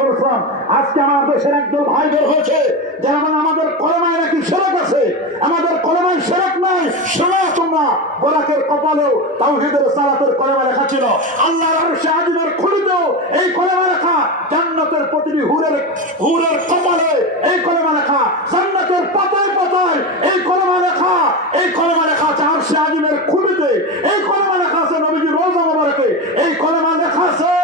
করেছিলাম আজকে কপালেও তাওহিদের সালাতের কলমা লেখা ছিল। আল্লাহর আরশে আজিমের খুলিতেও এই কলমা লেখা। জান্নাতের প্রতিটি হুরের হুরের কপালে এই কলমা লেখা। জান্নাতের পাতায় পাতায় এই কলমা লেখা, এই কলমা লেখা আছে আজিমের এই কলমা লেখা আছে নবীজি রোজা মোবারকে, এই কলমা লেখা আছে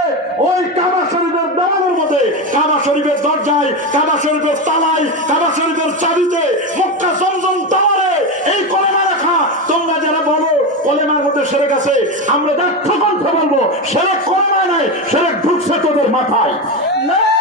ওই কাবা শরীফের মধ্যে, কাবা শরীফের দরজায়, কাবা শরীফের তালায়, কাবা শরীফের চাবিতে, মক্কা জমজম এই কলেমা লেখা। তোমরা যারা বলো, কলেমার মধ্যে সেরে গেছে, আমরা দক্ষ কণ্ঠে বলব, সেরে কলেমায় নাই, সেরে ঢুকছে তোদের মাথায়। আমাদের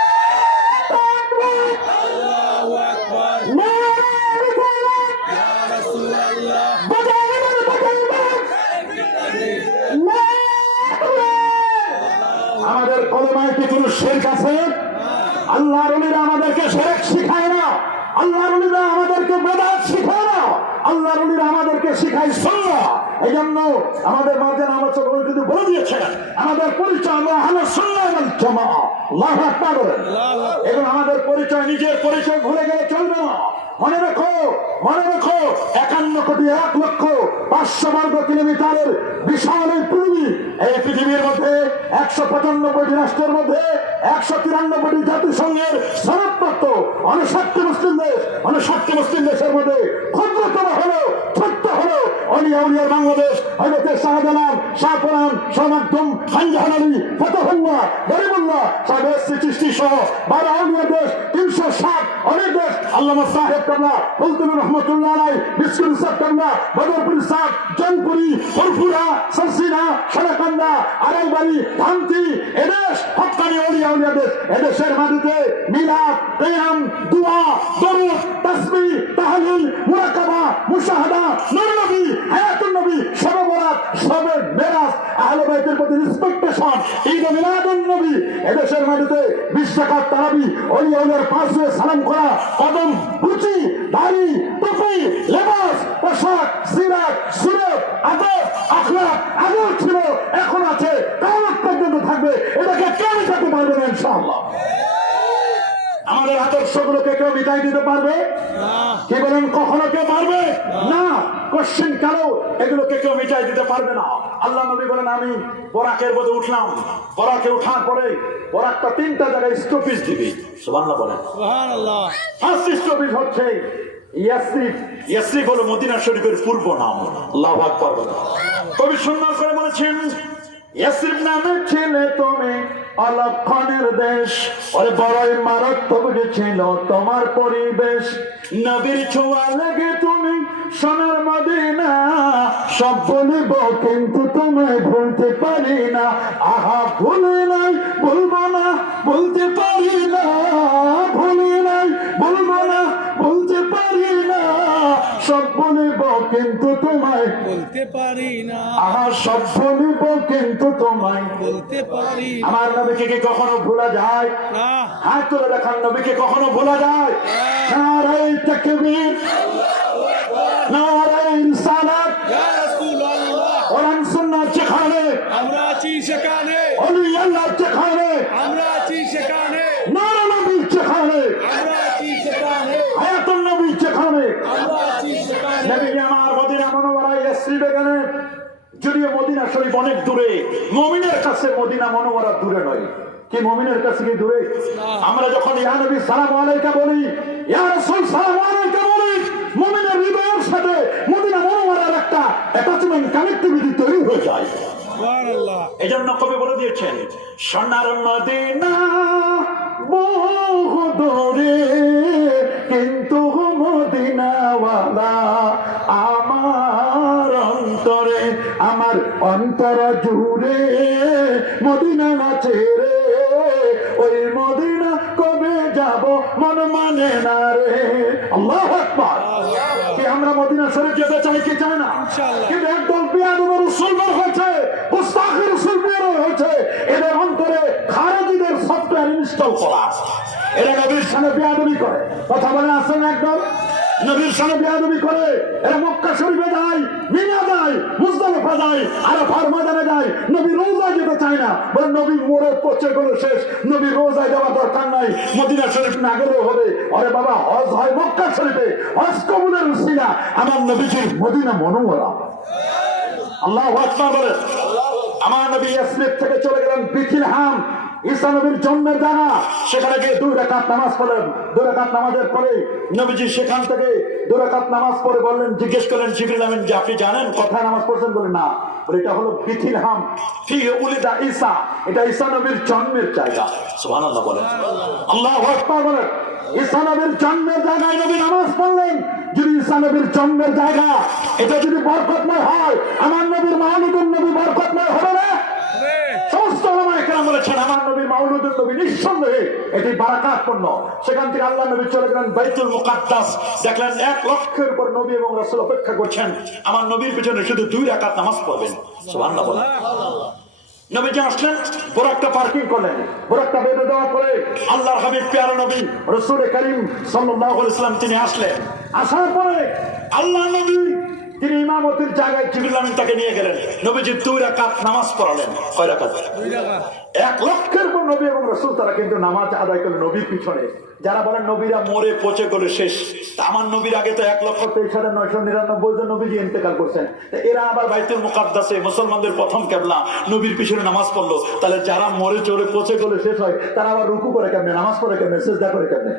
কি কোনো শেখ আছে আল্লাহ রুলিরা আমাদেরকে শেখ শিখায় না। আল্লাহ রুলিরা আমাদেরকে বেদাত শিখায় না। আল্লাহ রুলিরা আমাদেরকে শিখায় সন্না এই জন্য আমাদের মাঝে আমার চোখ কিন্তু বলে দিয়েছেন আমাদের পরিচয় আমরা হলো সন্না জমা এবং আমাদের পরিচয় নিজের পরিচয় ভুলে গেলে চলবে না। মনে রাখো মনে রাখো, একান্ন কোটি এক লক্ষ পাঁচশো বর্গ কিলোমিটারের বিশাল এই পৃথিবী। এই পৃথিবীর মধ্যে একশো পঁচানব্বইটি রাষ্ট্রের মধ্যে একশো তিরানব্বইটি জাতিসংঘের সনদপত্র অনষাটটি মুসলিম দেশ অনষাটটি মুসলিম দেশের মধ্যে ক্ষুদ্রতম হলো অলিয়া উলিয়ার বাংলাদেশ, হজরতের শাহজালাল শাহপুরান শাহমাধ্যম খানজাহান আলী, ফতহুল্লাহ, গরিবুল্লাহ, সাহেব এসসি চিস্তি সহ বারো আউলিয়া দেশ, তিনশো ষাট অনেক দেশ, আল্লামা সাহেব কামলা ফুলতুল রহমতুল্লাহ আলাই বিস্কুল সাহেব কামলা, বদরপুর সাহেব, জনপুরি ফুরফুরা সরসিনা সারাকান্দা আড়াইবাড়ি ধান্তি এদেশ হকানি অলিয়া উলিয়া দেশ এদেশের মাটিতে মিলাদ প্রেম দোয়া, দরুদ তাসবি তাহলিল, মুরাকাবা, মুশাহাদা নবী হায়াতুন নবী বরাত শবে মেরাজ আহলে বাইতের প্রতি রেসপেক্টেশন ঈদ মিলাদুন নবী এদেশের মাটিতে বিশ্বকাপ তারাবি অলি অলিয়ার হয়ে সালাম করা কদম রুচি দাড়ি টুপি লেবাস পোশাক সিরাত সুরত আদব আখলাক আগেও ছিল এখন আছে কামত পর্যন্ত থাকবে। এটাকে কেউ মিটাতে পারবে না ইনশাআল্লাহ। আমাদের আদর্শগুলোকে কেউ বিদায় দিতে পারবে? কে বলেন কখনো কেউ পারবে? না। কোশ্চেন কালো এগুলোকে কেউ মিটাই দিতে পারবে না। আল্লাহ নবী বলেন আমি বরাকের মধ্যে উঠলাম। বরাকে উঠার পরে বরাকটা তিনটা জায়গায় স্টপিস দিবি। সুবহানাল্লাহ বলেন। সুবহানাল্লাহ। ফার্স্ট স্টপিস হচ্ছে ইয়াসরিফ। ইয়াসরিফ হলো মদিনা শরীফের পূর্ব নাম। আল্লাহু আকবার বলেন। কবি সুন্দর করে বলেছেন ইয়াসরিফ নামে ছেলে তুমি অলক্ষণের দেশ। ওরে বড়ই মারাত্মক যে ছিল তোমার পরিবেশ। নবীর ছোঁয়া লাগে তুমি সোনার সব বলিব কিন্তু তোমায় ভুলতে পারি না। আহা ভুলে নাই বলব না বলতে পারি না। ভুলে নাই বলব না বলতে পারি না। সব বলিব কিন্তু তোমায় বলতে পারি না। আহা সব বলিব কিন্তু তোমায় বলতে পারি আমার নবীকে কি কখনো ভোলা যায়? না। হাত তুলে দেখান নবীকে কখনো ভোলা যায়? নারাই তাকবীর। নারাই ইনসানাত সেখানে। অলি আল্লাহ যেখানে। আমরা আছি সেখানে। নারা নবী যেখানে। আমরা আছি সেখানে। হায়াতুন নবী যেখানে। আমরা আছি সেখানে। নবী আমার মদিনা বেগানে। যদিও মদিনা শরীফ অনেক দূরে। মমিনের কাছে মদিনা মনোবরা দূরে নয়। কি মমিনের কাছে কি দূরে? আমরা যখন ইয়া নবী সালাম আলাইকা বলি ইয়া রাসূল সালাম আলাইকা বলি মমিনের হৃদয়ের সাথে মদিনা মনোবরার একটা অ্যাটাচমেন্ট কানেক্টিভিটি তৈরি হয়ে যায়। সুবহানাল্লাহ। এই জন্য কবি বলে দিয়েছেন সোনার মদিনা বহু দূরে কিন্তু মদিনাওয়ালা আমার অন্তরে আমার অন্তর জুড়ে মদিনা নাচে রে। ওই মদিনা কবে যাব মন মানে না রে। আল্লাহ আকবার। কি আমরা মদিনা শরীফ যেতে চাই কি চাই না ইনশাআল্লাহ। কিন্তু একদল পেয়াদুর রসুল বের হয়েছে মুস্তাকের রসুল বের হয়েছে এদের অন্তরে খারেজিদের সফটওয়্যার ইনস্টল করা এরা নবীর সামনে পেয়াদুরি করে। কথা বলে আসেন একদল নবীর সঙ্গে বেয়াদবি করে। এরা মক্কা শরীফে যায়, মিনা যায় মুজদালিফা যায়, আরাফার ময়দানে যায়। নবী রোজায় যেতে চায় না। বলে, নবী মোড়ে পচে করে শেষ। নবী রোজায় যাওয়ার দরকার নাই। মদিনা শরীফ না গেলেও হবে। আরে বাবা, হজ হয় মক্কা শরীফে। হজ কবুলের উসিলা। আমার নবীজির মদিনা মনোমরা। আল্লাহ আকবার বলে। আমার নবী ইয়াসরিব থেকে চলে গেলেন বিথিলহাম। নবীর জন্মের জায়গা সেখানে গিয়ে দুই রাকাত নামাজ পড়লেন। দুই রাকাত নামাজের পরে নবীজি সেখান থেকে দুই রাকাত নামাজ পড়ে বললেন জিজ্ঞেস করলেন জিবরিল আমিন যে আপনি জানেন কোথায় নামাজ পড়ছেন? বলে না। বলে এটা হলো ঠিক উলিদা ঈসা। এটা ঈসা নবীর জন্মের জায়গা। সুবহানাল্লাহ বলেন। আল্লাহ আকবার বলেন। ঈসা নবীর জন্মের জায়গায় নবী নামাজ পড়লেন। যদি ঈসা নবীর জন্মের জায়গা এটা যদি বরকতময় হয় আমার নবীর মাহমুদুর নবী বরকতময় হবে না? সমস্ত বলেছেন, আমার নবী মাউলুদুর নবী নিঃসন্দেহে এটি বারাকাতপূর্ণ। সেখান থেকে আল্লাহ নবী চলে গেলেন বাইতুল মুকাদ্দাস। দেখলেন এক লক্ষের উপর নবী এবং রাসূল অপেক্ষা করছেন। আমার নবীর পিছনে শুধু দুই রাকাত নামাজ পড়বেন। সুবহানাল্লাহ বলেন। নবীজি আসলেন একটা পার্কিং করলেন একটা বেঁধে দেওয়ার পরে আল্লাহর হাবিব, পেয়ারা নবী, রসুল করিম আলাইহি ইসলাম তিনি আসলেন। আসার পরে আল্লাহ নবী তিনি ইমামতির জায়গায় জিবরিল আমিন তাকে নিয়ে গেলেন। নবীজি দুই রাকাত নামাজ পড়ালেন। কয় রাকাত? এক লক্ষের পর নবী এবং রসুল তারা কিন্তু নামাজ আদায় করলেন নবীর পিছনে। যারা বলেন নবীরা মরে পচে গেলে শেষ আমার নবীর আগে তো এক লক্ষ তেইশ হাজার নয়শো নিরানব্বই জন নবীজি ইন্তেকাল করছেন। এরা আবার বাইতুল মুকাদ্দাসে মুসলমানদের প্রথম কেবলা, নবীর পিছনে নামাজ পড়ল। তাহলে যারা মরে চড়ে পচে গেলে শেষ হয়, তারা আবার রুকু করে কেমনে, নামাজ পড়ে কেমনে, সেজদা করে কেমনে?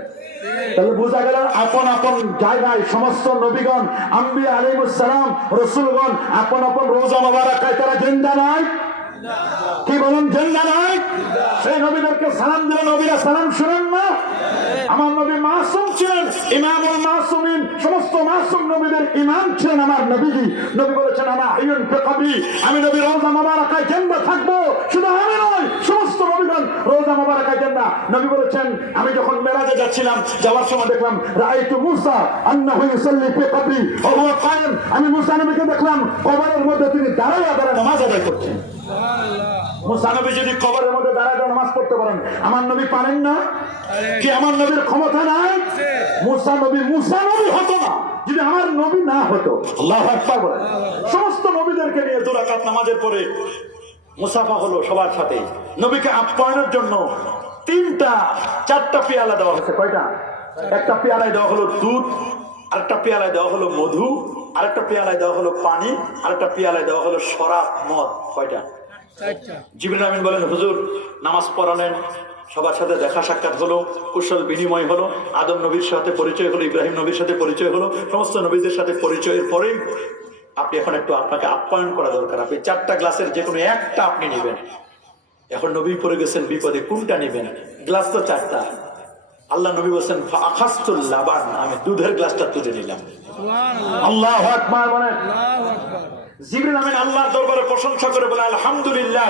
তাহলে বোঝা গেল আপন আপন জায়গায় সমস্ত নবীগণ আম্বি আলিমুসালাম রসুলগণ, আপন আপন রোজা মোবারকায় তারা জিন্দা নয় কি বলেন, জিন্দা নয় সেই নবীদেরকে সালাম দিলে নবীরা সালাম শুনেন না? আমার নবী মাসুম ছিলেন, ইমামুল মাসুমিন, সমস্ত মাসুম নবীদের ইমাম ছিলেন আমার নবীজি। নবী বলেছেন আমার আইন কবি আমি নবী রোজা মোবারকায় জিন্দা থাকব। শুধু আমি নয় সমস্ত নবীগণ রোজা মোবারকায় জিন্দা নবী বলেছেন, আমি যখন মেরাজে যাচ্ছিলাম, যাওয়ার সময় দেখলাম রাইতু মুসা আন্নাহু ইউসাল্লি ফি কবরি ওয়া হুয়া কায়েম। আমি মুসা নবীকে দেখলাম, কবরের মধ্যে তিনি দাঁড়ায় দাঁড়ায় নামাজ আদায় করছেন। মুসা নবী যদি কবরের মধ্যে দাঁড়ায় নামাজ পড়তে পারেন। আমার নবী পারেন না? কি আমার নবীর ক্ষমতা নাই? মুসা নবী মুসা নবী হতো না। যদি আমার নবী না হতো, আল্লাহ আকবার বলেন। সমস্ত নবীদেরকে নিয়ে দুরাকাত নামাজের পরে মুসাফা হলো সবার সাথে। নবীকে আপ্যায়নের জন্য তিনটা, চারটা পেয়ালা দেওয়া হয়েছে। কয়টা? একটা পেয়ালায় দেওয়া হলো দুধ, আরেকটা পেয়ালায় দেওয়া হলো মধু, আরেকটা পেয়ালায় দেওয়া হলো পানি, আরেকটা পেয়ালায় দেওয়া হলো শরাব মদ। কয়টা? চারটা আমিন বলেন হুজুর নামাজ পড়ালেন সবার সাথে দেখা সাক্ষাৎ হলো কুশল বিনিময় হলো আদম নবীর সাথে পরিচয় হলো ইব্রাহিম নবীর সাথে পরিচয় হলো সমস্ত নবীদের সাথে পরিচয়ের পরেই আপনি এখন একটু আপনাকে আপ্যায়ন করা দরকার। আপনি চারটা গ্লাসের যে কোনো একটা আপনি নেবেন। এখন নবী পড়ে গেছেন বিপদে কোনটা নেবেন? গ্লাস তো চারটা। আল্লাহ নবী বলছেন আখাস্তুল্লাবান আমি দুধের গ্লাসটা তুলে নিলাম। আল্লাহ আকবার বলেন। আল্লাহু আকবার। জিবরিল আমিন আল্লাহর দরবারে প্রশংসা করে বলে আলহামদুলিল্লাহ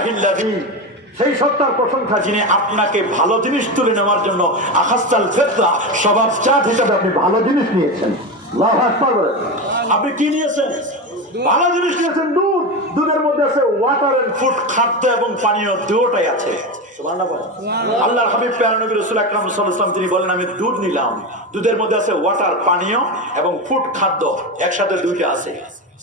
সেই সত্তার প্রশংসা যিনি আপনাকে ভালো জিনিস তুলে নেওয়ার জন্য আকাশতাল ফেতরা সবার চাঁদ হিসাবে আপনি ভালো জিনিস নিয়েছেন। আপনি কি নিয়েছেন? ভালো জিনিস নিয়েছেন দুধ। দুধের মধ্যে আছে ওয়াটার এন্ড ফুড খাদ্য এবং পানীয় দুটোটাই আছে। আল্লাহর হাবিব প্যারানবী রসুল আকরাম সাল্লাম তিনি বলেন আমি দুধ নিলাম। দুধের মধ্যে আছে ওয়াটার পানীয় এবং ফুড খাদ্য। একসাথে দুইটা আছে।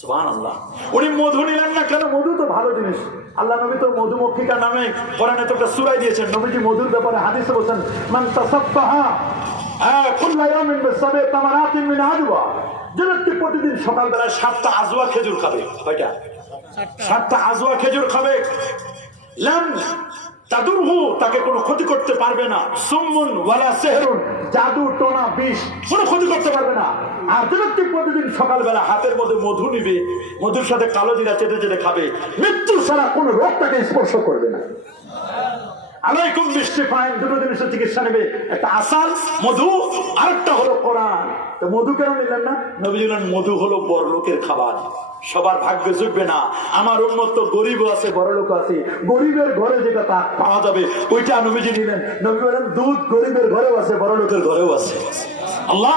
সুবহানাল্লাহ। উনি মধু নিলেন না কেন? মধু তো ভালো জিনিস। আল্লাহ নবী তো মধুমক্ষিকা নামে কোরআনে তো একটা সূরা দিয়েছেন। নবীজি মধুর ব্যাপারে হাদিসে বলেছেন মান তাসাব্বাহা কুল্লা ইয়াউমিন বিসাবি তামারাতিন মিন আজওয়া যে ব্যক্তি প্রতিদিন সকালবেলায় সাতটা আজওয়া খেজুর খাবে। কয়টা? সাতটা। আজওয়া খেজুর খাবে। লাম তাদুরহু তাকে কোনো ক্ষতি করতে পারবে না। সুম্মুন ওয়ালা সেহরুন, জাদু, টোনা, বিষ, কোনো ক্ষতি করতে পারবে না। আর যে প্রতিদিন সকালবেলা হাতের মধ্যে মধু নিবে, মধুর সাথে কালো জিরা চেটে চেটে খাবে। মৃত্যু ছাড়া কোনো রোগ তাকে স্পর্শ করবে না। আলাইকুম বৃষ্টি ফাইন দুটো জিনিসের চিকিৎসা নেবে। একটা আসাল মধু, আরেকটা হলো কোরআন। মধু কেন নিলেন না? নবী মধু হলো বড় লোকের খাবার। সবার ভাগ্য জুটবে না। আমার উন্মত গরিব আছে বড় লোক আছে। গরিবের ঘরে যেটা তা পাওয়া যাবে, ওইটা নবীজি নিলেন। নবী বলেন, দুধ গরিবের ঘরেও আছে বড় লোকের ঘরেও আছে। আল্লাহ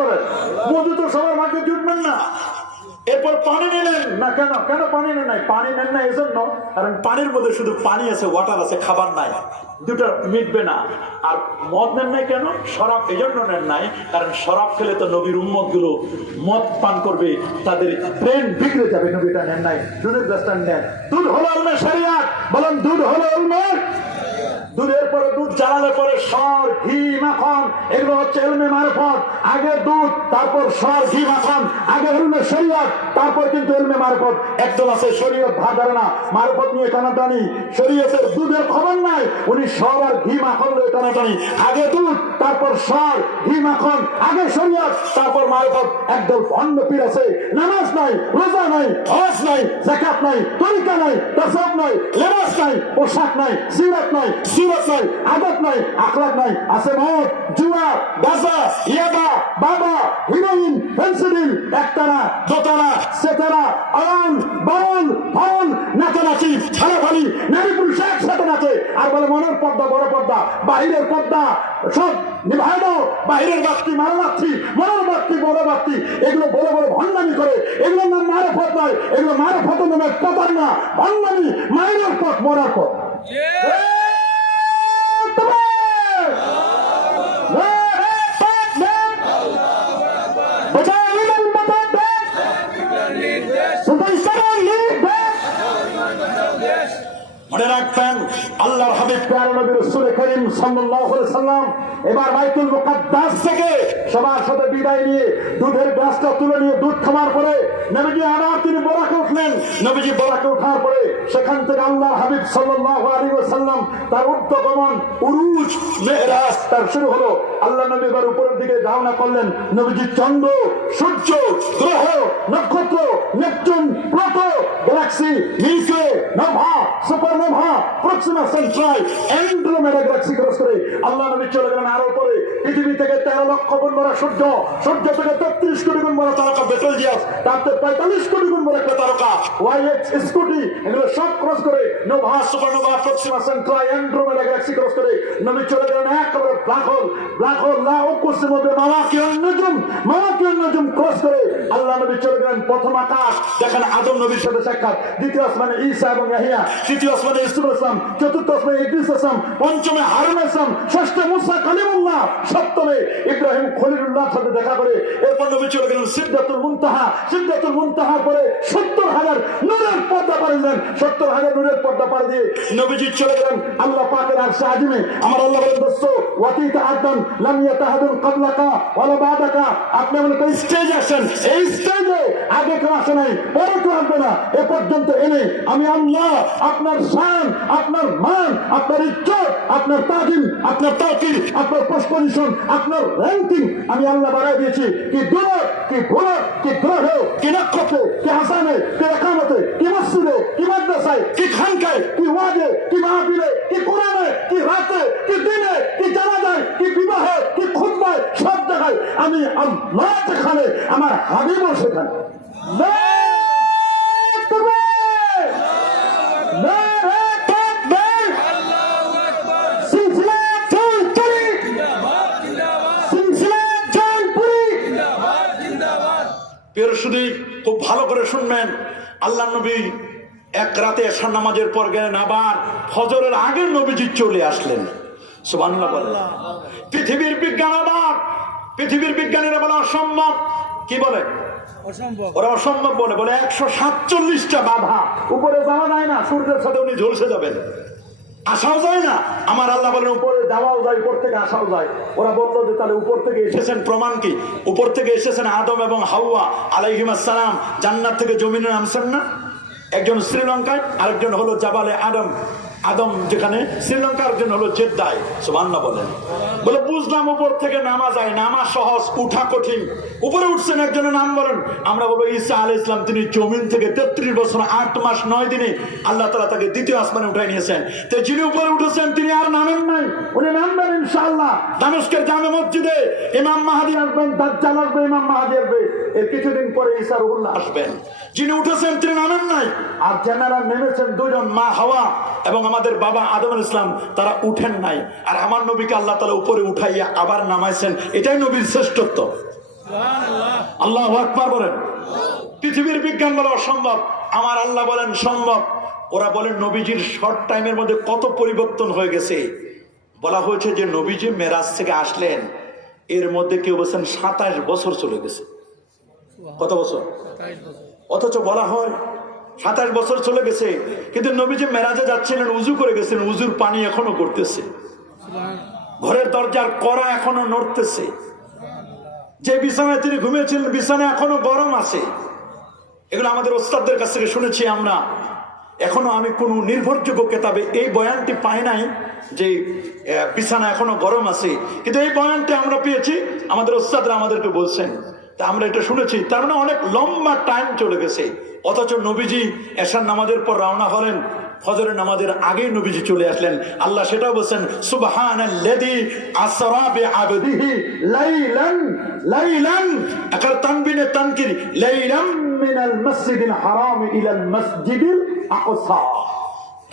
বলেন। মধু তো সবার ভাগ্যে জুটবেন না। এরপর পানি নিলেন না কেন? কেন পানি নেন নাই পানি নেন না এই জন্য কারণ পানির মধ্যে শুধু পানি আছে ওয়াটার আছে খাবার নাই। দুটো মিটবে না। আর মদ নেন নাই কেন? শরাব এই জন্য নেন নাই কারণ শরাব খেলে তো নবীর উম্মতগুলো মদ পান করবে তাদের ব্রেন বিগড়ে যাবে নবীটা নেন নাই। দুধের গ্লাসটা নেন। দুধ হলো উলমে শরিয়াত। বলেন দুধ হলো উলমে দুধের পরে দুধ, জ্বালালে পরে সর, ঘি, মাখন, এগুলো হচ্ছে এলমে মারফত। আগে দুধ, তারপর সর, ঘি, মাখন, আগে এলমে শরীয়ত, তারপর কিন্তু এলমে মারফত। একদল আছে শরীয়ত, ভাগ ধরে না। মারফত নিয়ে টানাটানি। শরীয়তের দুধের খবর নাই। উনি সর আর ঘি, মাখন নিয়ে টানাটানি। আগে দুধ, তারপর সর, ঘি, মাখন, আগে শরীয়ত, তারপর মারফত। একদল ভণ্ড পীর আছে। নামাজ নাই, রোজা নাই, হজ নাই জাকাত নাই, তরিকা নাই, তসব নাই, লেবাস নাই, পোশাক নাই সিরাত নাই সিরত নাই, আদত নাই, আখলাক নাই, আছে মদ, জুয়া, গাজা, ইয়াবা, বাবা, হিরোইন, ফেন্সিডিল, একতারা, দোতারা, সেতারা আয়ন বাউল ফাউল নাচানাচি ছাড়াফালি নারী পুরুষ একসাথে নাচে। আর বলে মনের পর্দা, বড় পর্দা, বাহিরের পর্দা, সব নিভাই দাও। বাহিরের বাক্তি মারা যাচ্ছি মনের বাক্তি বড় বাক্তি এগুলো বড় বড় ভণ্ডামি করে। এগুলোর নাম মারে পথ নয়, এগুলো মারে পথ নামে পতার না ভণ্ডামি, মায়ের পথ, মরার পথ। মনে রাখবেন। আল্লাহর হাবিব প্যারা নবী রসুল করিম সাল্লাল্লাহু আলাইহি সাল্লাম, এবার বাইতুল থেকে সবার সাথে বিদায় নিয়ে দুধের গ্লাসটা তুলে নিয়ে দুধ খাওয়ার পরে নবীজি আবার তিনি বরাকে উঠলেন। নবীজি বরাকে ওঠার পরে সেখান থেকে আল্লাহর হাবিব সাল্লাল্লাহু আলাইহি ওয়াসাল্লাম তার উদ্যগমন উরুজ, মেহরাজ তার শুরু হলো। আল্লাহ নবী এবার উপরের দিকে ধারণা করলেন। নবীজি চন্দ্র, সূর্য গ্রহ নক্ষত্র Neptune Pluto galaxy milky nova supernova Proxima Centauri Andromeda galaxy cross করে আল্লাহ নবী চলে গেলেন আরও পরে পৃথিবী থেকে তেরো লক্ষ গুণ বড় সূর্য সূর্য থেকে তেত্রিশ কোটি গুণ বড় তারকা বেটেলজিয়াস তার থেকে পঁয়তাল্লিশ কোটি গুণ বড় একটা তারকা। ওয়াই এক্স স্কুটি, এগুলো সব ক্রস করে nova, supernova Proxima Centauri Andromeda galaxy cross করে নবী চলে গেলেন একেবারে ব্ল্যাক হোল ব্ল্যাক হোল লা উকুসিম মধ্যে মামা কি নজুম মামা কি নজুম ক্রস করে আল্লাহ নবী চলে গেলেন প্রথম আকাশ, যেখানে আদম নবীর সাথে সাক্ষাৎ, দ্বিতীয় আসমানে ঈসা এবং ইয়াহিয়া, তৃতীয় আসমানে ইসুফ ইসলাম চতুর্থ আসমানে ইদ্রিস ইসলাম পঞ্চমে হারুন ইসলাম ষষ্ঠ মুসা কালিমুল্লাহ, সপ্তমে ইব্রাহিম খলিলুল্লাহর সাথে দেখা করে, এরপর নবী চলে গেলেন সিদ্ধাতুল মুনতাহা। সিদ্ধাতুল মুনতাহার পরে সত্তর হাজার নূরের পর্দা পাড়ি দিলেন। সত্তর হাজার নূরের পর্দা পাড়ি দিয়ে নবীজি চলে গেলেন আল্লাহ পাকের আর আজিমে। আমার আল্লাহ বলেন, দোস্ত, ওয়াতিতা আদম লাম ইয়াতাহাদুন কাবলাকা ওয়ালা বাদাকা। আপনি এমন একটা স্টেজ আসেন। এই স্টেজে আগে কেউ আসে নাই, পরে কেউ আসবে না। এ পর্যন্ত এনে আমি আল্লাহ, আপনার শান, আপনার মান, আপনার ইজ্জত, আপনার তাজিম আপনার তাকির আপনার পজিশন আপনার র্যাঙ্কিং আমি আল্লাহ বাড়াই দিয়েছি। কি দুরত কি ভুলত কি গ্রহ কি নক্ষত্রে কি হাসানে, কি একামতে, কি মসজিদে, কি মাদ্রাসায়, কি খানকায়, কি ওয়াজে, কি মাহফিলে, কি কোরআনে, কি রাতে, কি দিনে, কি জানাজায়, কি বিবাহে, কি খুতবায়, সব জায়গায় আমি আল্লাহ যেখানে, আমার হাবিবও সেখানে নারে তাকবীর! নারে তাকবীর! সিলসিলা জলপুরি! সিলসিলা জলপুরি! প্রিয়সুদী খুব ভালো করে শুনবেন আল্লাহ নবী এক রাতে এসা নামাজের পর গেলেন আবার ফজরের আগে নবীজি চলে আসলেন। পৃথিবীর বিজ্ঞান আবার পৃথিবীর বিজ্ঞানীরা বলে অসম্ভব। কি বলে? অসম্ভব। ওরা অসম্ভব বলে বলে একশো সাতচল্লিশটা বাধা। উপরে যাওয়া যায় না সূর্যের সাথে উনি ঝলসে যাবেন। আসাও যায় না। আমার আল্লাহ বলেন, উপরে যাওয়াও যায়, উপর থেকে আসাও যায়। ওরা বলল যে, তাহলে উপর থেকে এসেছেন প্রমাণ কি? উপর থেকে এসেছেন আদম এবং হাওয়া আলাইহিম সালাম জান্নাত থেকে জমিনে নামছেন না। একজন শ্রীলঙ্কায়, আরেকজন হলো জাবালে আদম। আদম যেখানে, শ্রীলঙ্কার জন্য হলো জেদ্দায়, সুবহানাল্লাহ বলেন। বলে, বুঝলাম উপর থেকে নামা যায়, নামা সহজ, উঠা কঠিন। উপরে উঠছেন একজনের নাম বলেন। আমরা বলব, ঈসা আলী ইসলাম তিনি জমিন থেকে তেত্রিশ বছর, আট মাস, নয় দিনে আল্লাহ তালা তাকে দ্বিতীয় আসমানে উঠাই নিয়েছেন। তো যিনি উপরে উঠেছেন, তিনি আর নামেন নাই। উনি নামবেন ইনশাআল্লাহ। দামেস্কের জামে মসজিদে ইমাম মাহাদি আসবেন, দাজ্জাল আসবে, ইমাম মাহাদি আসবে। এর কিছুদিন পরে ঈসা রুহুল্লাহ আসবেন। যিনি উঠেছেন তিনি নামেন নাই। আর যারা নেমেছেন দুজন মা হাওয়া এবং আমাদের বাবা আদম ইসলাম, তারা উঠেন নাই। আর আমার নবীকে আল্লাহ তালা উপরে উঠাইয়া আবার নামাইছেন। এটাই নবীর শ্রেষ্ঠত্ব। আল্লাহ আকবার বলেন। পৃথিবীর বিজ্ঞান বলে অসম্ভব, আমার আল্লাহ বলেন সম্ভব। ওরা বলেন, নবীজির শর্ট টাইমের মধ্যে কত পরিবর্তন হয়ে গেছে। বলা হয়েছে যে, নবীজি মেরাজ থেকে আসলেন। এর মধ্যে কেউ বলছেন সাতাশ বছর চলে গেছে। কত বছর? অথচ বলা হয় সাতাশ বছর চলে গেছে, কিন্তু নবীজি মেরাজে যাচ্ছিলেন, উজু করে গেছেন উজুর পানি এখনও করতেছে। ঘরের দরজার কড়া এখনও নড়তেছে। যে বিছানায় তিনি ঘুমিয়েছিলেন বিছানা এখনও গরম আছে। এগুলো আমাদের ওস্তাদদের কাছ থেকে শুনেছি আমরা। এখনও আমি কোনো নির্ভরযোগ্য কেতাবে এই বয়ানটি পাই নাই যে বিছানা এখনও গরম আছে। কিন্তু এই বয়ানটি আমরা পেয়েছি, আমাদের ওস্তাদরা আমাদেরকে বলছেন। তা আমরা এটা শুনেছি। তার মানে অনেক লম্বা টাইম চলে গেছে। অথচ নবীজি এশার নামাজের পর রওনা হলেন, ফজরের নামাজের আগেই নবীজি চলে আসলেন। আল্লাহ সেটাও বলছেন, সুবহানাল্লাযী আসরা বিআবদিহি লাইলান লাইলান। আকার তানবিনে তানকির, লাইলাম মিনাল মসজিদিল হারাম ইলাল মসজিদিল আকসা।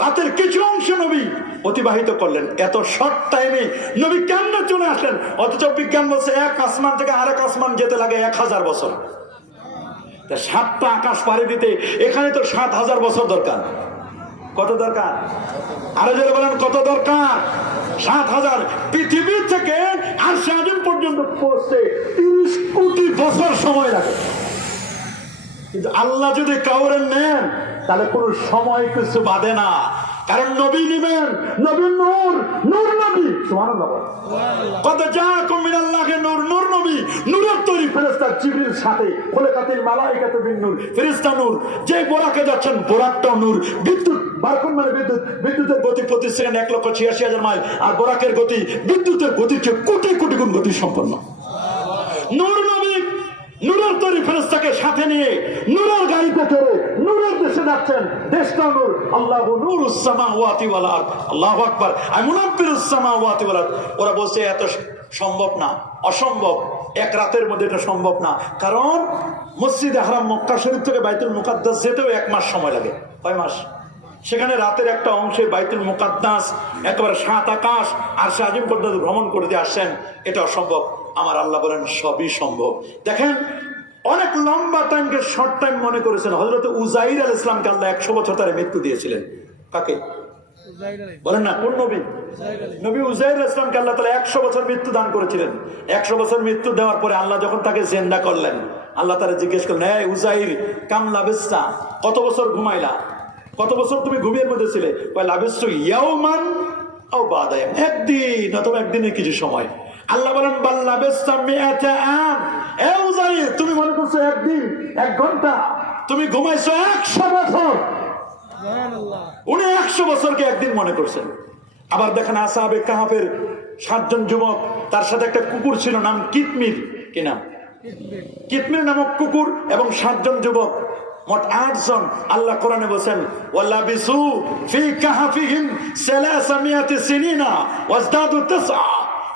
রাতের কিছু অংশ নবী অতিবাহিত করলেন। এত শর্ট টাইমে নবী কেমন চলে আসলেন? অথচ বিজ্ঞান বলছে এক আসমান থেকে আরেক আসমান যেতে লাগে এক হাজার বছর। সাতটা আকাশ পাড়ি দিতে এখানে তো সাত হাজার বছর দরকার। কত দরকার? আরও যারা বলেন, কত দরকার? সাত হাজার। পৃথিবীর থেকে আর সাজিম পর্যন্ত পৌঁছতে তিরিশ কোটি বছর সময় লাগে। কিন্তু আল্লাহ যদি কাউরে নেন তাহলে কোনো সময় কিছু বাঁধে না। কারণ নবী নিবেন নবী নূর নূর নবী। বলেন। কত যা কমিনাল্লাহকে নূর নূর নবী। নূরের তৈরি ফেরেস্তা জিবরিল সাথে খোলেকাতিল মালাইকাতু বিন নূর। ফেরেস্তা নূর যে বোরাকে যাচ্ছেন বোরাকটাও নূর। বিদ্যুৎ বারকুন মানে বিদ্যুৎ বিদ্যুতের গতি প্রতি সেকেন্ড এক লক্ষ ছিয়াশি হাজার মাইল আর বোরাকের গতি বিদ্যুতের গতির চেয়ে কোটি কোটি গুণ গতি সম্পন্ন নূর নূরের তৈরি ফেরেস্তাকে সাথে নিয়ে নূরের গাড়িতে চড়ে নূরের দেশে যাচ্ছেন। দেশটা নূর আল্লাহ নূর উসামা ওয়াতি ওয়ালার আল্লাহ আকবার। আমি উসামা ওয়াতি ওয়ালার ওরা বলছে, এত সম্ভব না। অসম্ভব। এক রাতের মধ্যে এটা সম্ভব না। কারণ মসজিদে হারাম মক্কা শরীফ থেকে বাইতুল মুকাদ্দাস যেতেও এক মাস সময় লাগে। কয় মাস? সেখানে রাতের একটা অংশে বাইতুল মুকাদ্দাস, একেবারে সাত আকাশ, আর সে আজিম পর্যন্ত ভ্রমণ করে দিয়ে আসছেন। এটা অসম্ভব। আমার আল্লাহ বলেন সবই সম্ভব। দেখেন অনেক লম্বা টাইমকে শর্ট টাইম মনে করেছেন। হজরত উজাইর আল ইসলামকে আল্লাহ একশো বছর তারা মৃত্যু দিয়েছিলেন। কাকে? বলেন না কোন নবী? নবী উজাইর ইসলামকে আল্লাহ তালা একশো বছর মৃত্যু দান করেছিলেন। একশো বছর মৃত্যু দেওয়ার পরে আল্লাহ যখন তাকে জেন্দা করলেন আল্লাহ তারা জিজ্ঞেস করলেন হ্যাঁ উজাইর কামলা বেস্তা কত বছর ঘুমাইলা? কত বছর তুমি ঘুমের মধ্যে ছিলে? লাভেস্ট ইয়াওমান ও বাদায়াম একদিন অথবা একদিনের কিছু সময়। আল্লাহ বলেন বাল্লা তুমি মনে করছ একদিন এক ঘণ্টা? তুমি ঘুমাইছো একশো বছর? উনি একশো বছরকে একদিন মনে করছেন। আবার দেখেন আসাবে কাহাফের সাতজন যুবক তার সাথে একটা কুকুর ছিল নাম কিতমির। কি নাম? কিতমির। নামক কুকুর এবং সাতজন যুবক মোট আটজন। আল্লাহ কোরআনে বলেন ওয়াল্লা বিসু ফি কাহাফিহিম সালাসামিয়াতি সিনিনা ওয়াজদাদু তাসআ।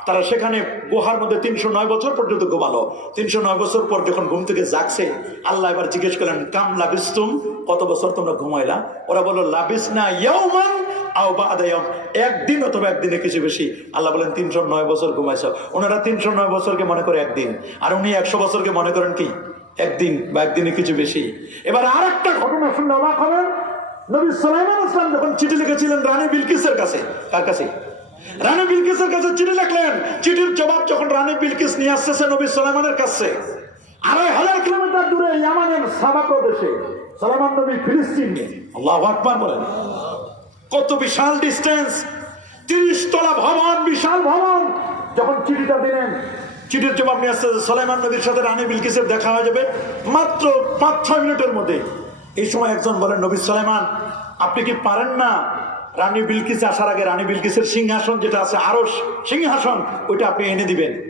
তারা সেখানে গুহার মধ্যে তিনশো নয় বছর পর্যন্ত ঘুমালো। তিনশো নয় বছর পর যখন ঘুম থেকে জাগছে, আল্লাহ এবার জিজ্ঞেস করলেন, কাম লাবিস্তুম? কত বছর তোমরা ঘুমাইলা? ওরা বলল লাবিস না ইয়াউম। একদিন অথবা একদিনে কিছু বেশি। আল্লাহ বলেন, তিনশো নয় বছর ঘুমাইছ। ওনারা তিনশো নয় বছরকে মনে করে একদিন। আর উনি একশো বছরকে মনে করেন কি? একদিন বা একদিনে কিছু বেশি। এবার আর একটা ঘটনা শুনলে অবাক হবেন নবী সালাইমান ইসলাম যখন চিঠি লিখেছিলেন রানী বিলকিসের কাছে। কার কাছে? রানী বিলকিসের কাছে চিঠি লিখলেন। চিঠির জবাব যখন রানী বিলকিস নিয়ে আসতেছে নবী সালাইমানের কাছে। আড়াই হাজার কিলোমিটার দূরে ইয়ামানের সাবা প্রদেশে সালামান নবী ফিলিস্তিন আল্লাহ আকবার বলেন। কত বিশাল ডিস্টেন্স তিরিশ তলা ভবন, বিশাল ভবন। যখন চিঠিটা দিলেন, চিঠির জবাব নিয়ে আসছে সালাইমান নবীর সাথে রানী বিলকিসের দেখা হয়ে যাবে মাত্র পাঁচ ছয় মিনিটের মধ্যে। এই সময় একজন বলেন, নবী সালাইমান, আপনি কি পারেন না রানী বিলকিস আসার আগে রানী বিলকিসের সিংহাসন যেটা আছে আরও সিংহাসন, ওইটা আপনি এনে দিবেন।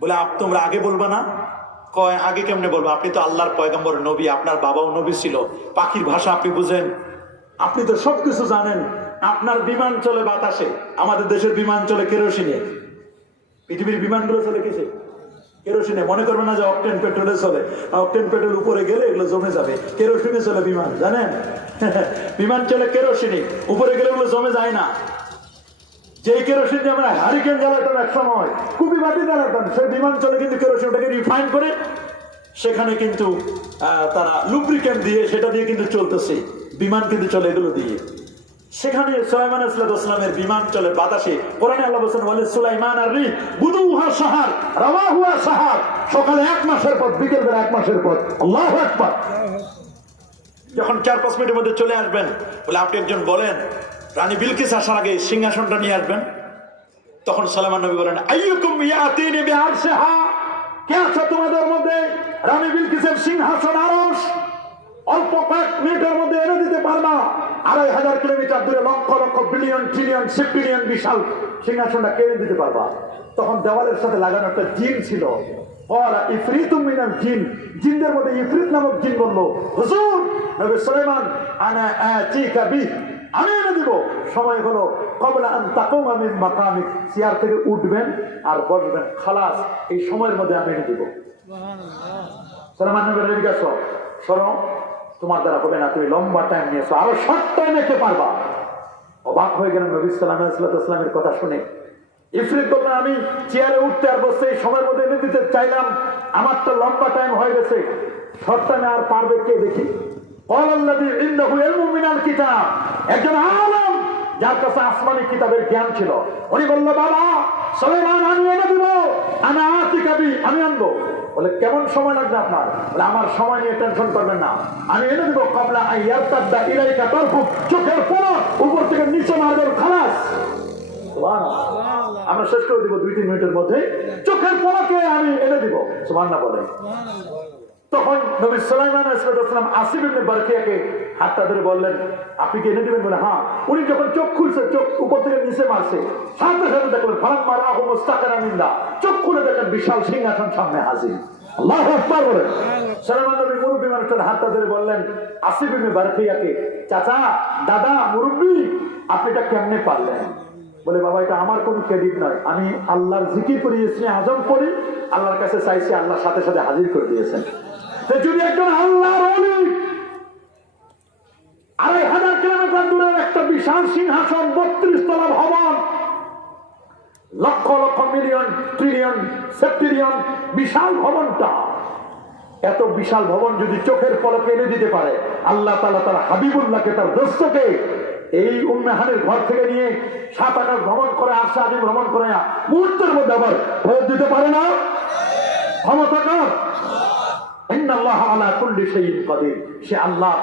বলে, আপ তোমরা আগে বলবা না? কয়, আগে কেমনে বলব? আপনি তো আল্লাহর পয়গম্বর নবী, আপনার বাবাও নবী ছিল। পাখির ভাষা আপনি বুঝেন। আপনি তো সব কিছু জানেন। আপনার বিমান চলে বাতাসে। আমাদের দেশের বিমান চলে কেরোসিনে। পৃথিবীর বিমানগুলো চলে কিসে? কেরোসিনে, মনে করবে না যে অকটেন পেট্রোলে চলে অকটেন পেট্রোল উপরে গেলে এগুলো জমে যাবে। কেরোসিনে চলে বিমান, জানেন? বিমান চলে কেরোসিনে, উপরে গেলে এগুলো জমে যায় না। যেই কেরোসিন দিয়ে আমরা হারিকেন জ্বালাতাম এক সময় কুপি বাতি জ্বালাতাম সেই বিমান চলে কিন্তু কেরোসিন ওটাকে রিফাইন করে, সেখানে কিন্তু তারা লুব্রিকেন্ট দিয়ে সেটা দিয়ে কিন্তু চলতেছে। বিমান কিন্তু চলে এগুলো দিয়ে। সেখানে সুলাইমান ইসলামের বিমান চলে বাতাসে। কোরআনে আল্লাহ বলছেন বলে সুলাইমান আর রি সাহার রাওয়া হুয়া সাহার সকালে এক মাসের পর, বিকেল বেলা এক মাসের পর। আল্লাহ একবার যখন চার পাঁচ মিনিটের মধ্যে চলে আসবেন, বলে আপনি একজন বলেন, রানী বিলকিস আসার আগে সিংহাসনটা নিয়ে আসবেন? তখন সালামান নবী বলেন, আইয়ুকুম ইয়াতিনি বিআরশিহা। কে আছে তোমাদের মধ্যে? রানী বিলকিসের সিংহাসন আরস অল্প কয়েক মিনিটের মধ্যে এনে দিতে পারবা আড়াই হাজার কিলোমিটার দূরে লক্ষ লক্ষ বিলিয়ন ট্রিলিয়ন সিপিলিয়ন বিশাল সিংহাসনটা কেড়ে দিতে পারবা? তখন দেওয়ালের সাথে লাগানো একটা জিন ছিল। জিন। জিনদের মধ্যে নামক জিন এনে দিব। সময় আমি চেয়ার থেকে উঠবেন আর বসবেন। খালাস, এই সময়ের মধ্যে আমি এনে দিব। তোমার দ্বারা হবে না, তুমি লম্বা টাইম নিয়েছো, আরও শর্ট টাইম এতে পারবা। অবাক হয়ে গেলাম নবী ইসলামের কথা শুনে। ইফরিত বললেন আমি চেয়ারে উঠতে আর বসতে এই সময়ের মধ্যে এনে দিতে চাইলাম আমার তো লম্বা টাইম হয়ে গেছে। শর্ট টাইমে আর পারবে কে দেখি? একজন যার কিতাবের জ্ঞান ছিল। বাবা সবাই দিব। আমি আনব। বলে কেমন সময় লাগবে আপনার? বলে আমার সময় নিয়ে টেনশন করবেন না। আমি এনে দেবো কবলা ইয়ারতাদ্দা ইলাইকা তরফু চোখের পর উপর থেকে নিচে মারবেন খালাস। আমরা শেষ করে দিব দুই তিন মিনিটের মধ্যে চোখের পরকে আমি এনে দিব। না বলে তখন নবী সুলাইমান ইসলাম আসিফ ইবনে বারকিয়াকে হাতটা ধরে বললেন, আপনি কি এনে দিবেন? বলে হ্যাঁ। উনি যখন চোখ খুলছে, চোখ উপর থেকে নিচে মারছে, সাথে সাথে দেখলেন ফারাম মারা আহু মুস্তাকারা নিন্দা চোখ খুলে দেখেন বিশাল সিংহাসন সামনে হাজির। আল্লাহ আল্লাহর আল্লাহর কাছে চাইছি আল্লাহর সাথে সাথে হাজির করে দিয়েছেন। যদি একজন আল্লাহ আড়াই হাজার কিলোমিটার দূরের একটা বিশাল সিংহাসন, বত্রিশ তলা ভবন, লক্ষ লক্ষ মিলিয়ন ট্রিলিয়ন সেপ্টিলিয়ন বিশাল ভবনটা। এত বিশাল ভবন যদি চোখের পলকে এনে দিতে পারে, আল্লাহ তালা তার হাবিবুল্লাহকে, তার দোস্তকে এই উন্মেহানের ঘর থেকে নিয়ে সাত আকাশ ভ্রমণ করে আসছে আদি ভ্রমণ করে মুহূর্তের মধ্যে আবার ফেরত দিতে পারে না? ক্ষমতা কার ইন্নাল্লাহ আলা কুল্লি শাইইন কাদির সে আল্লাহ,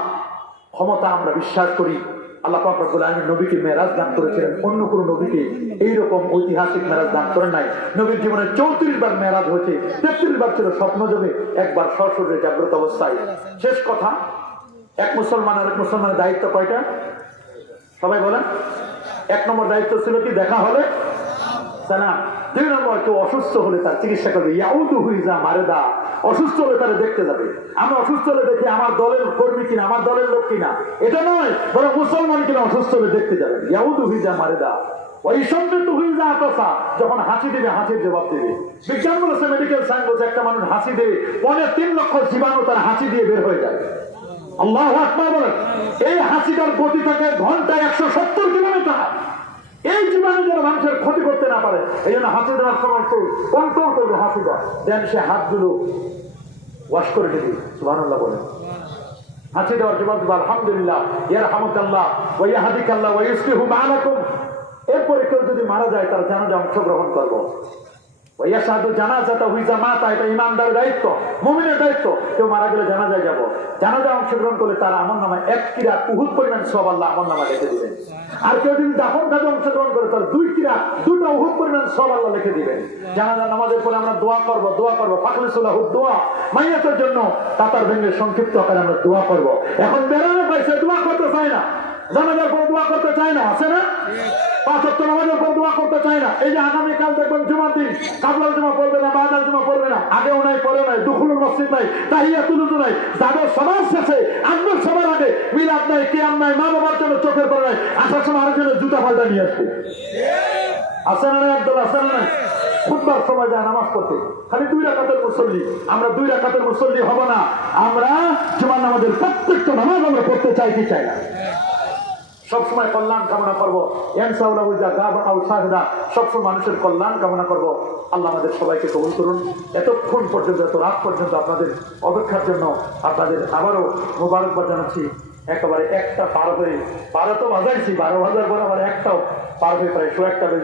ক্ষমতা আমরা বিশ্বাস করি। আল্লাহ পাক রব্বুল নবীকে মেরাজ দান করেছিলেন। অন্য কোনো নবীকে এইরকম ঐতিহাসিক মেরাজ দান করেন নাই। নবীর জীবনে চৌত্রিশ বার মেরাজ হয়েছে। তেত্রিশ বার ছিল স্বপ্ন যোগে একবার সশরীরে জাগ্রত অবস্থায়। শেষ কথা, এক মুসলমান আর এক মুসলমানের দায়িত্ব কয়টা? সবাই বলেন। এক নম্বর দায়িত্ব ছিল কি? দেখা হলে? সালাম দুই নম্বর, কেউ অসুস্থ হলে তার চিকিৎসা করবে। ইয়াউদু হুইজা মারেদা। অসুস্থ হলে তারা দেখতে যাবে। আমরা অসুস্থ হলে দেখি আমার দলের কর্মী কিনা, আমার দলের লোক কিনা। এটা নয়, বরং মুসলমান কিনা অসুস্থ হলে দেখতে যাবে। ইয়াউদু সম্মিলিত হুইজা আতসা। যখন হাসি দেবে, হাসির জবাব দেবে। বিজ্ঞান বলেছে মেডিকেল সায়েন্স বলছে, একটা মানুষ হাসি দেবে পনেরো তিন লক্ষ জীবাণু তার হাসি দিয়ে বের হয়ে যায়। আল্লাহ আকবার বলেন। এই হাসিটার গতি থাকে ঘন্টায় একশো সত্তর কিলোমিটার এই জীবাণু যেন মানুষের ক্ষতি করতে না পারে, এই জন্য হাসি দেওয়ার সময় তো কন্ট্রোল করবে হাসিটা দেন সে হাতগুলো ওয়াশ করে দিবি সুবহানাল্লাহ বলে। হাসি দেওয়ার জবাব দেবো, আলহামদুলিল্লাহ ইয়ার হামুকাল্লাহ ওয়া হাদিকাল্লাহ ওয়া ইসলিহু মালাকুম। এরপরে কেউ যদি মারা যায়, তার জানাজা অংশগ্রহণ করব। ইমানদারের দায়িত্ব দায়িত্ব। কেউ মারা গেলে যাব। অংশগ্রহণ করলে এক কিরা পরিমাণ নামা আর কেউ অংশগ্রহণ করে দুই কিরা পরিমাণ আমরা দোয়া করব, দোয়া দোয়া। মাইয়াতের জন্য তাতার ভেঙে সংক্ষিপ্ত আকারে আমরা দোয়া করব। এখন বেড়ানো পাইছে, দোয়া করতে চায় না। জানাজার পর দোয়া করতে চায় না, আছে না? এই যে আগামীকাল দেখবেন জুমার দিন জমা পড়বে না বাদার জমা পড়বে না, আগেও নাই পরে নাই দুখুলুর মসজিদ নাই নাই যাদের সবার শেষে আপনার সবার আগে মিলাদ নাই, কেয়াম নাই মা বাবার জন্য চোখের পরে নাই, আসার সময় আরেকজনের জুতা পাল্টা নিয়ে আসবে। আসে না নাই একদম আসে না নাই? সময় যায় নামাজ পড়তে। খালি দুই রাকাতের মুসল্লি, আমরা দুই রাকাতের মুসল্লি হব না, আমরা জুমার নামাজের প্রত্যেকটা নামাজ আমরা পড়তে চাই কি চাই না? সবসময় কল্যাণ কামনা করব। সবসময় মানুষের কল্যাণ কামনা করব। আল্লাহ আমাদের সবাইকে কবুল করুন। এতক্ষণ পর্যন্ত, এত রাত পর্যন্ত আপনাদের অপেক্ষার জন্য আপনাদের আবারও মোবারকবাদ জানাচ্ছি। একেবারে একটা পার হয়ে বারো তো বাজাইছি, বারো হাজার পর আবার একটাও পার হয়ে প্রায় শো একটা